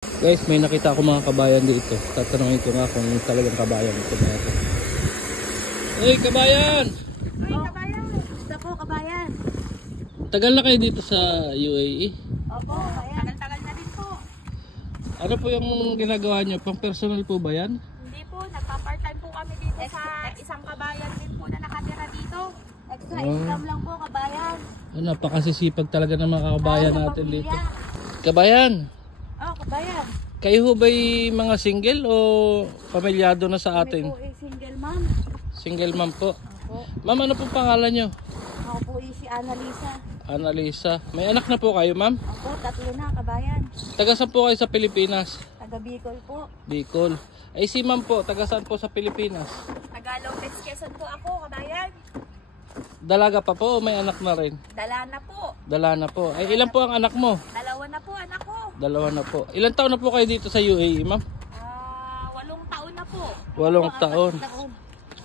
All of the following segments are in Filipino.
Guys, may nakita ako mga kabayan dito. Tatanungin ko nga kung talagang kabayan ito na ito. Hey, kabayan! Ay, kabayan! Gusto po, kabayan. Tagal na kayo dito sa UAE? Opo, kabayan. Tagal-tagal na din po. Ano po yung ginagawa nyo? Pang personal po ba yan? Hindi po, nagpa-part-time po kami dito sa isang kabayan din po na nakatira dito. Extra income lang po, kabayan. Napakasisipag talaga ng mga kabayan natin dito. Kabayan! Oh, kabayan. Kayo ho ba'y mga single o pamilyado na sa atin? Kami po single ma'am. Single ma'am po. Opo. Ma'am, ano po pangalan nyo? Ako po si Annalisa. Annalisa. May anak na po kayo, ma'am? Opo, 3 na, kabayan. Taga saan po kayo sa Pilipinas? Taga Bicol po. Bicol. Ay si ma'am po, taga saan po sa Pilipinas? Taga Lopez, Quezon po ako, kabayan. Dalaga pa po o may anak na rin? Dala na po. Dala na po. Ay ilan po ang anak mo? 2 na po, anak ko. 2 na po. Ilan taon na po kayo dito sa UAE, ma'am? 8 taon na po. 8 taon.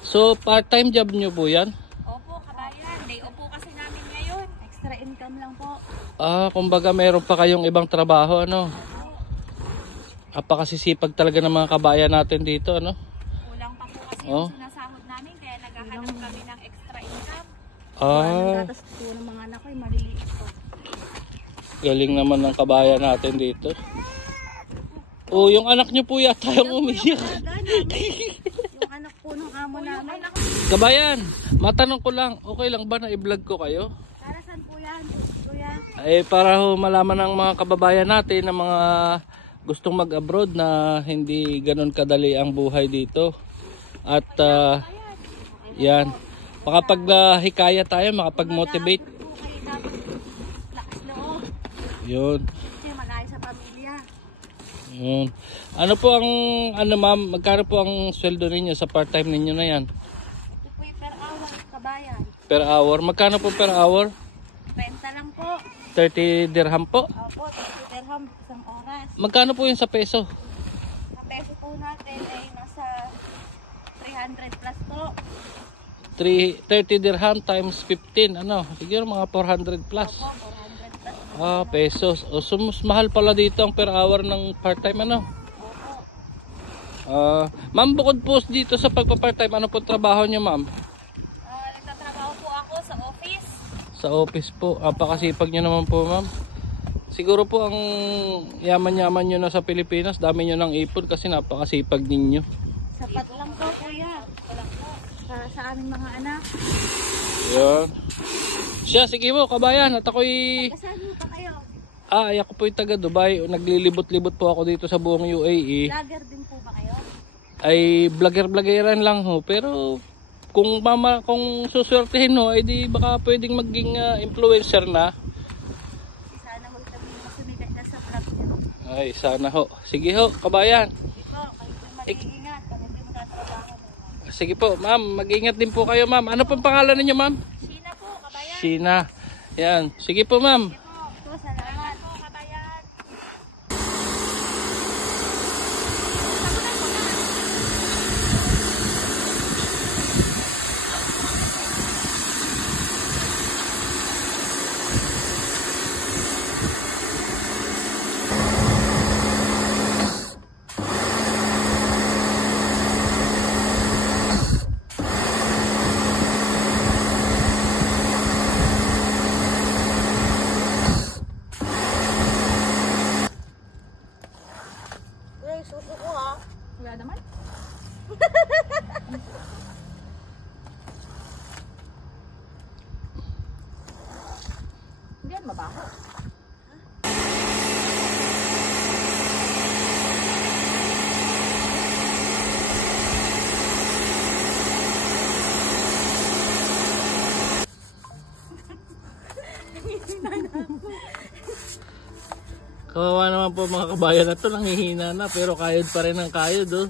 So part-time job nyo po yan? Opo, kabayan. Day opo kasi namin ngayon. Extra income lang po. Kumbaga meron pa kayong ibang trabaho, ano? Apakasisipag talaga ng mga kabayan natin dito, ano? Kulang pa po kasi yung sinasahod namin, kaya naghahanap kami ng extra income. Gatas po ng mga anak ko, maliliit po. Galing naman ng kabayan natin dito. Yung anak nyo po yata yung umiyak. Yung anak po ng amo namin. Kabayan, matanong ko lang, okay lang ba na i-vlog ko kayo? Para saan po yan, kuya? Para ho malaman ng mga kababayan natin na mga gustong mag-abroad na hindi ganun kadali ang buhay dito. At yan, makapag-hikaya tayo, makapag-motivate. Lakas loob. Yun. Kasi malayo sa pamilya. Yun. Ano po ang, ma'am, magkano po ang sweldo ninyo sa part-time ninyo na yan? Ito po yung per hour, kabayan. Per hour? Magkano po per hour? Renta lang po. 30 dirham po? Opo, 30 dirham isang oras. Magkano po yun sa peso? Ang peso po natin ay nasa 300 plus po. 30 dirham times 15, siguro mga 400 plus. Opo, 400 plus. Pesos. So mas mahal pala dito ang per hour ng part-time, Opo. Ma'am, bukod po dito sa pagpa-part-time, ano po trabaho nyo, ma'am? Nagtatrabaho po ako sa office. Sa office po. Apakasipag nyo naman po, ma'am. Siguro po ang yaman-yaman nyo na sa Pilipinas, dami nyo ng ipon kasi napakasipag ninyo. Sapat lang po, kuya. Sa aming mga anak. Yan. Sige po, kabayan. At ako'y... Kasaan mo pa kayo? Ako po yung taga Dubai. Naglilibot-libot po ako dito sa buong UAE. Vlogger din po ba kayo? Ay vlogger-vloggeran lang ho. Pero kung suswertehin ho, ay di baka pwedeng maging influencer na. Sana mo kami masumigat na sa vlog niyo. Ay sana ho. Sige ho, kabayan. Ito, kayo po mag-iingat. Kami po magtatrabaho. Sige po, ma'am. Mag-ingat din po kayo, ma'am. Ano pong pangalan ninyo, ma'am? Sheena po, kabayan. Sheena. Yan. Sige po, ma'am. Ito, salamat po, kabayan. Susuko ha. Wala naman. Hindi yan mabaho. Kawawa naman po mga kabayan na to, nanghihina na pero kayod pa rin ang kayod oh.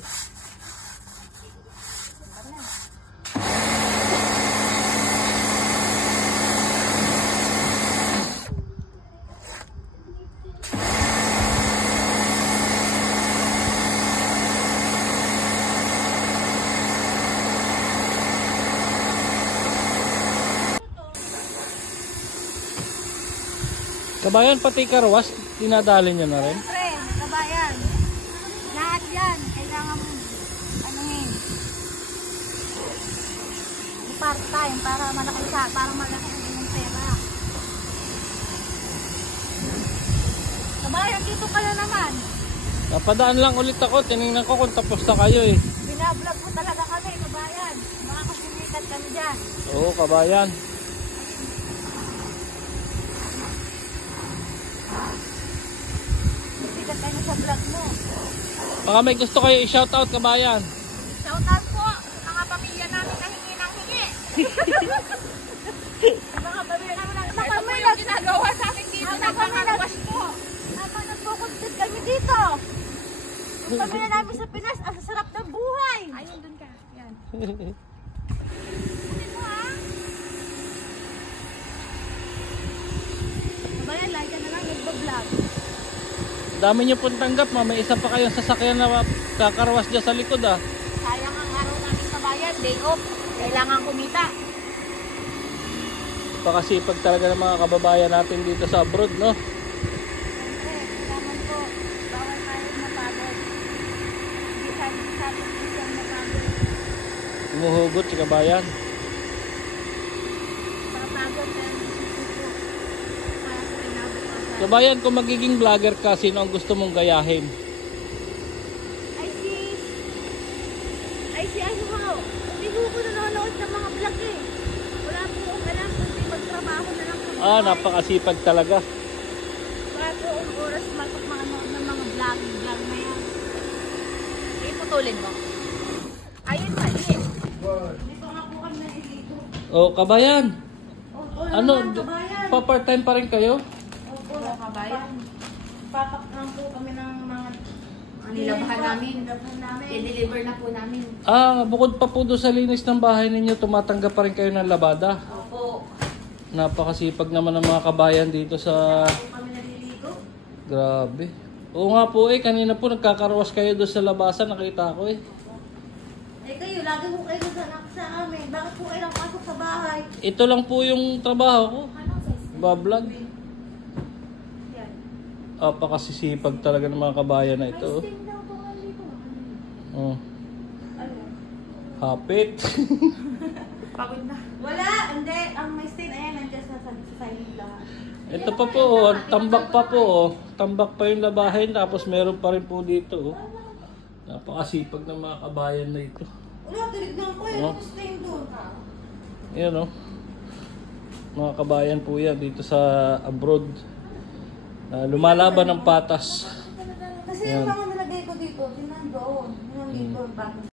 Kabayan, pati karwas, dinadali nyo na rin? Siyempre, kabayan. yan. Kailangan mo, part time para malaki yung pera. Kabayan, dito ka na naman. Napadaan lang ulit ako. Tinignan ko kung tapos na kayo eh. Binablog mo talaga kami, kabayan. Makakasimikat kami dyan. Oo, kabayan. Sikat kayo sa vlog mo. Baka may gusto kayo i-shoutout, kabayan. Shoutout po sa mga pamilya namin na hingi ng hingi. Mga pamilya namin na kami yung ginagawa sa akin dito. Nagkakawash po. Nagpo-content kami dito. Yung pamilya namin sa Pinas, ang sarap ng buhay. Ayun, dun ka. Yan. Kunin mo ha. Kabayan, like ka na lang, nagbablog. Dami nyo pong tanggap, ma. May isa pa kayong sasakyan na kakarwas dyan sa likod, ah. Sayang ang araw namin kabayan, day off. Kailangan kumita. Pakasipag talaga ng mga kababayan natin dito sa abroad, no? Siyempre, kailangan po, bawal tayo mapagod. Hindi siyang mapagod. Umuhugot si kabayan. Mapagod kaya nagsusuko. Para sa kinabukasan. Kabayan, kung magiging vlogger ka, sino ang gusto mong gayahin? Ay si ano ho, hindi ko nanonood ng mga vlog eh. Wala po akong alam kundi magtrabaho na lang kami. Ah, napakasipag talaga. Wala po akong oras manood ng mga vlog na yan. Iputulin mo. Ayun mali. Dito nga po kami nalilito. Oh, kabayan. Opo Ano, naman, kabayan. pa-part-time pa rin kayo? Opo, kabayan. Papakang po kami ng mga nilabahan namin. I-deliver na po namin. Ah, bukod pa po doon sa linis ng bahay ninyo, tumatanggap pa rin kayo ng labada. Opo. Napakasipag naman ng mga kabayan dito sa... Kami naliligo. Grabe. Oo nga po eh, kanina po nagkakarwas kayo doon sa labasan, nakita ko eh. Eh kayo, lagi po kayo sa amin. Bakit po kayo lang pasok sa bahay? Ito lang po yung trabaho ko. Anong size? Bablog. Yan. Napakasisipag talaga ng mga kabayan na ito. Stain daw po nga dito. Oh. Ano? Hapit. Pagod na. Wala, hindi. Ang may stain, ayan, nandiyan sa silent lahat. Ito pa po, oh. Tambak pa po. Oh. Tambak pa yung labahin, tapos meron pa rin po dito. Oh. Napakasipag ng mga kabayan na ito. Wala, tinignan ko eh. Oh. Stain doon. Ayan oh. Mga kabayan po yan dito sa abroad. Lumalaban ng patas. Kasi yung mga nilagay ko dito, sinandoon. Yung dito, bakit?